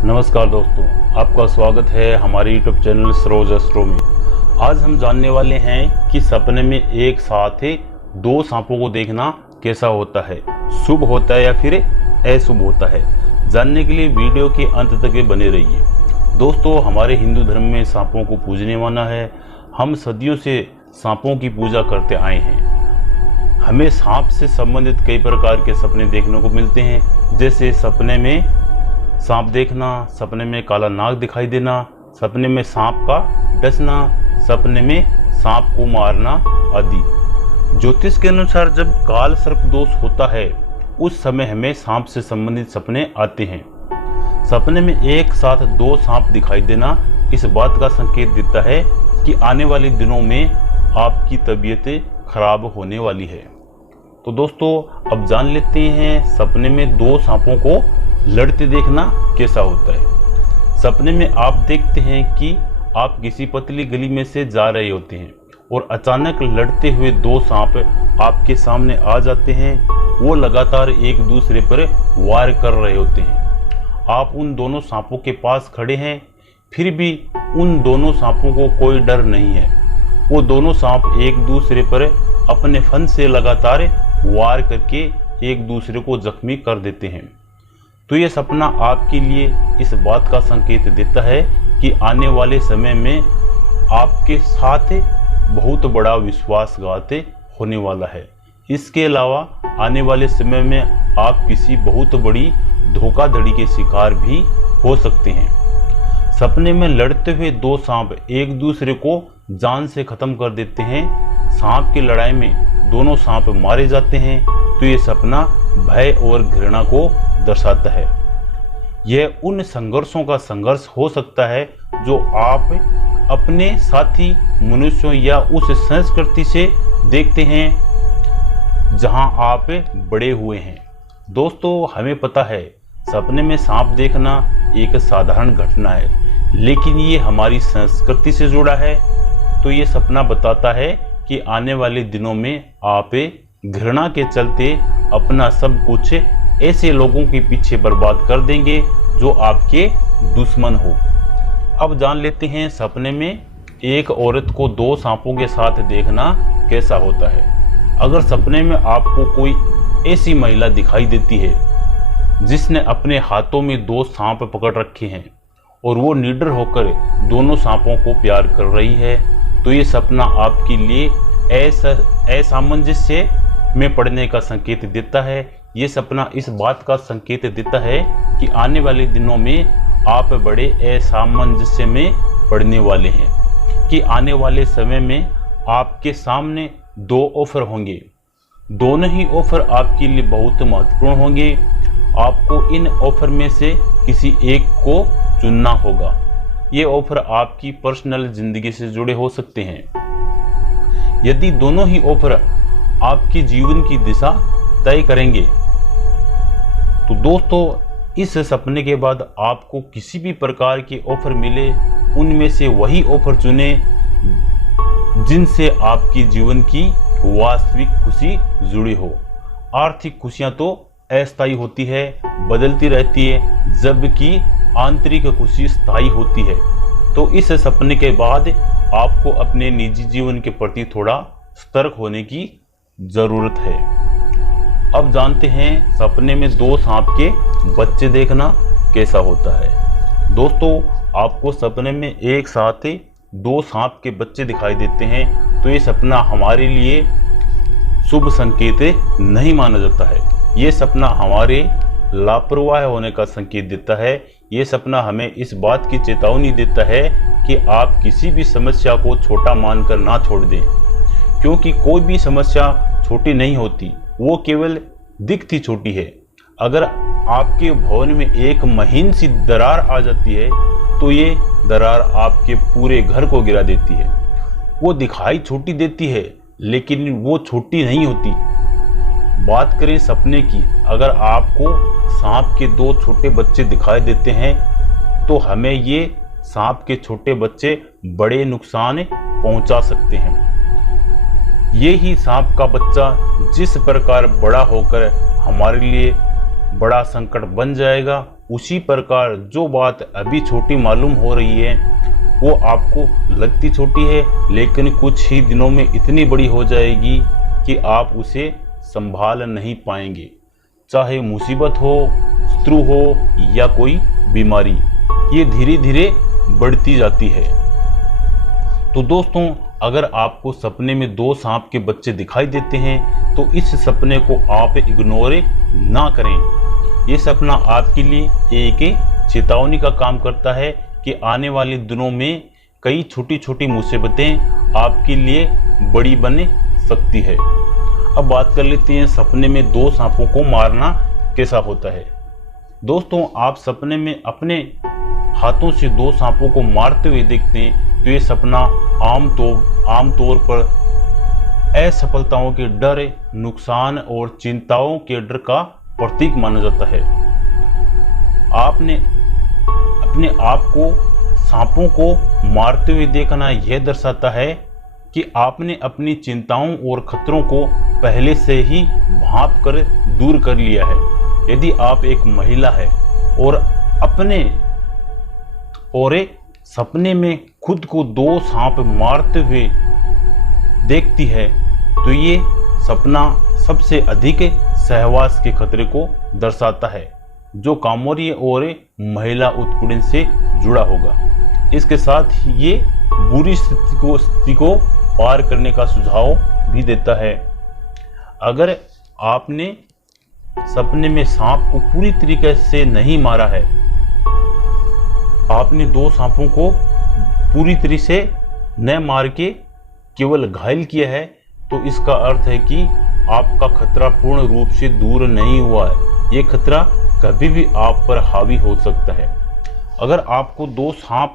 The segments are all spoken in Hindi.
नमस्कार दोस्तों, आपका स्वागत है हमारे यूट्यूब चैनल सरोज एस्ट्रो में। आज हम जानने वाले हैं कि सपने में एक साथ दो सांपों को देखना कैसा होता है, शुभ होता है या फिर अशुभ होता है। जानने के लिए वीडियो के अंत तक बने रहिए। दोस्तों, हमारे हिंदू धर्म में सांपों को पूजने माना है। हम सदियों से सांपों की पूजा करते आए हैं। हमें सांप से संबंधित कई प्रकार के सपने देखने को मिलते हैं, जैसे सपने में सांप देखना, सपने में काला नाग दिखाई देना, सपने में सांप का डसना, सपने में सांप को मारना आदि। ज्योतिष के अनुसार जब काल सर्प दोष होता है उस समय हमें सांप से संबंधित सपने आते हैं। सपने में एक साथ दो सांप दिखाई देना इस बात का संकेत देता है कि आने वाले दिनों में आपकी तबीयत खराब होने वाली है। तो दोस्तों, अब जान लेते हैं सपने में दो सांपों को लड़ते देखना कैसा होता है। सपने में आप देखते हैं कि आप किसी पतली गली में से जा रहे होते हैं और अचानक लड़ते हुए दो सांप आपके सामने आ जाते हैं। वो लगातार एक दूसरे पर वार कर रहे होते हैं। आप उन दोनों सांपों के पास खड़े हैं, फिर भी उन दोनों सांपों को कोई डर नहीं है। वो दोनों सांप एक दूसरे पर अपने फन से लगातार वार करके एक दूसरे को जख्मी कर देते हैं। तो ये सपना आपके लिए इस बात का संकेत देता है कि आने वाले समय में आपके साथ बहुत बड़ा विश्वासघात होने वाला है। इसके अलावा आने वाले समय में आप किसी बहुत बड़ी धोखाधड़ी के शिकार भी हो सकते हैं। सपने में लड़ते हुए दो सांप एक दूसरे को जान से खत्म कर देते हैं। सांप की लड़ाई में दोनों सांप मारे जाते हैं। तो ये सपना भय और घृणा को दर्शाता है। यह उन संघर्षों का संघर्ष हो सकता है जो आप अपने साथी मनुष्यों या उस संस्कृति से देखते हैं जहां आप बड़े हुए हैं। दोस्तों, हमें पता है सपने में सांप देखना एक साधारण घटना है, लेकिन ये हमारी संस्कृति से जुड़ा है। तो ये सपना बताता है कि आने वाले दिनों में आप घृणा के चलते अपना सब कुछ ऐसे लोगों के पीछे बर्बाद कर देंगे जो आपके दुश्मन हो। अब जान लेते हैं सपने में एक औरत को दो सांपों के साथ देखना कैसा होता है। अगर सपने में आपको कोई ऐसी महिला दिखाई देती है जिसने अपने हाथों में दो सांप पकड़ रखे हैं और वो निडर होकर दोनों सांपों को प्यार कर रही है, तो ये सपना आपके लिए असामंजस्य में पड़ने का संकेत देता है। ये सपना इस बात का संकेत देता है कि आने वाले दिनों में आप बड़े असामंजस्य में पड़ने वाले हैं, कि आने वाले समय में आपके सामने दो ऑफर होंगे। दोनों ही ऑफर आपके लिए बहुत महत्वपूर्ण होंगे। आपको इन ऑफर में से किसी एक को चुनना होगा। ये ऑफर आपकी पर्सनल जिंदगी से जुड़े हो सकते हैं। यदि दोनों ही ऑफर आपके जीवन की दिशा तय करेंगे तो दोस्तों, इस सपने के बाद आपको किसी भी प्रकार के ऑफर मिले उनमें से वही ऑफर चुने जिनसे आपकी जीवन की वास्तविक खुशी जुड़ी हो। आर्थिक खुशियां तो अस्थायी होती है, बदलती रहती है, जबकि आंतरिक खुशी स्थायी होती है। तो इस सपने के बाद आपको अपने निजी जीवन के प्रति थोड़ा सतर्क होने की जरूरत है। अब जानते हैं सपने में दो सांप के बच्चे देखना कैसा होता है। दोस्तों, आपको सपने में एक साथ दो सांप के बच्चे दिखाई देते हैं तो ये सपना हमारे लिए शुभ संकेत नहीं माना जाता है। ये सपना हमारे लापरवाह होने का संकेत देता है। ये सपना हमें इस बात की चेतावनी देता है कि आप किसी भी समस्या को छोटा मानकर ना छोड़ दें, क्योंकि कोई भी समस्या छोटी नहीं होती, वो केवल दिखती छोटी है। अगर आपके भवन में एक महीन सी दरार आ जाती है तो ये दरार आपके पूरे घर को गिरा देती है। वो दिखाई छोटी देती है लेकिन वो छोटी नहीं होती। बात करें सपने की, अगर आपको सांप के दो छोटे बच्चे दिखाई देते हैं तो हमें ये सांप के छोटे बच्चे बड़े नुकसान पहुंचा सकते हैं। ये ही सांप का बच्चा जिस प्रकार बड़ा होकर हमारे लिए बड़ा संकट बन जाएगा, उसी प्रकार जो बात अभी छोटी मालूम हो रही है वो आपको लगती छोटी है, लेकिन कुछ ही दिनों में इतनी बड़ी हो जाएगी कि आप उसे संभाल नहीं पाएंगे। चाहे मुसीबत हो, शत्रु हो या कोई बीमारी, ये धीरे धीरे बढ़ती जाती है। तो दोस्तों, अगर आपको सपने में 2 सांप के बच्चे दिखाई देते हैं तो इस सपने को आप इग्नोर ना करें। ये सपना आपके लिए एक चेतावनी का काम करता है कि आने वाले दिनों में कई छोटी छोटी मुसीबतें आपके लिए बड़ी बन सकती है। अब बात कर लेते हैं सपने में 2 सांपों को मारना कैसा होता है। दोस्तों, आप सपने में अपने हाथों से 2 सांपों को मारते हुए देखते हैं तो ये सपना आमतौर पर असफलताओं के डर, नुकसान और चिंताओं के डर का प्रतीक माना जाता है। आपने अपने आप को सांपों को मारते हुए देखना यह दर्शाता है कि आपने अपनी चिंताओं और खतरों को पहले से ही भांप कर दूर कर लिया है। यदि आप एक महिला है और सपने में खुद को 2 सांप मारते हुए देखती है तो ये सपना सबसे अधिक सहवास के खतरे को दर्शाता है, जो कामोरी और महिला उत्पीड़न से जुड़ा होगा। इसके साथ ही ये बुरी स्थिति को पार करने का सुझाव भी देता है। अगर आपने सपने में सांप को पूरी तरीके से नहीं मारा है, आपने 2 सांपों को पूरी तरह से न मार के केवल घायल किया है, तो इसका अर्थ है कि आपका खतरा पूर्ण रूप से दूर नहीं हुआ है। ये खतरा कभी भी आप पर हावी हो सकता है। अगर आपको 2 सांप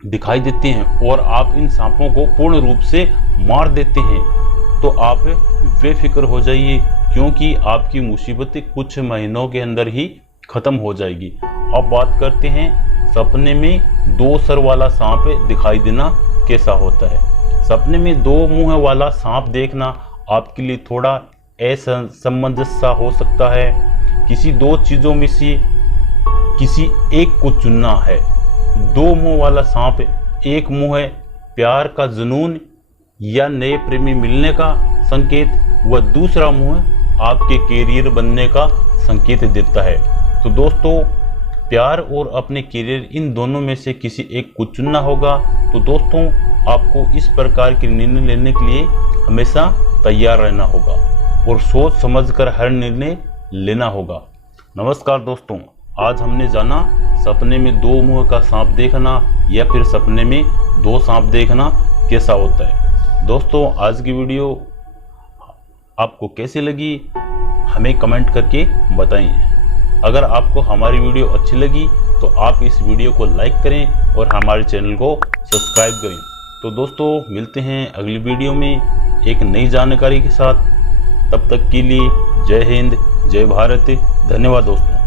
दिखाई देते हैं और आप इन सांपों को पूर्ण रूप से मार देते हैं तो आप बेफिक्र हो जाइए, क्योंकि आपकी मुसीबत कुछ महीनों के अंदर ही खत्म हो जाएगी। अब बात करते हैं सपने में 2 सर वाला सांप दिखाई देना कैसा होता है। सपने में 2 मुंह वाला सांप देखना आपके लिए थोड़ा असमंजस सा हो सकता है। किसी 2 चीजों में से किसी एक को चुनना है। 2 मुंह वाला सांप, एक मुंह है प्यार का जुनून या नए प्रेमी मिलने का संकेत, व दूसरा मुंह आपके कैरियर बनने का संकेत देता है। तो दोस्तों, प्यार और अपने कैरियर, इन दोनों में से किसी एक को चुनना होगा। तो दोस्तों, आपको इस प्रकार के निर्णय लेने के लिए हमेशा तैयार रहना होगा और सोच समझकर हर निर्णय लेना होगा। नमस्कार दोस्तों, आज हमने जाना सपने में 2 मुंह का सांप देखना या फिर सपने में 2 सांप देखना कैसा होता है। दोस्तों, आज की वीडियो आपको कैसी लगी हमें कमेंट करके बताइए। अगर आपको हमारी वीडियो अच्छी लगी तो आप इस वीडियो को लाइक करें और हमारे चैनल को सब्सक्राइब करें। तो दोस्तों, मिलते हैं अगली वीडियो में एक नई जानकारी के साथ। तब तक के लिए जय हिंद, जय भारत, धन्यवाद दोस्तों।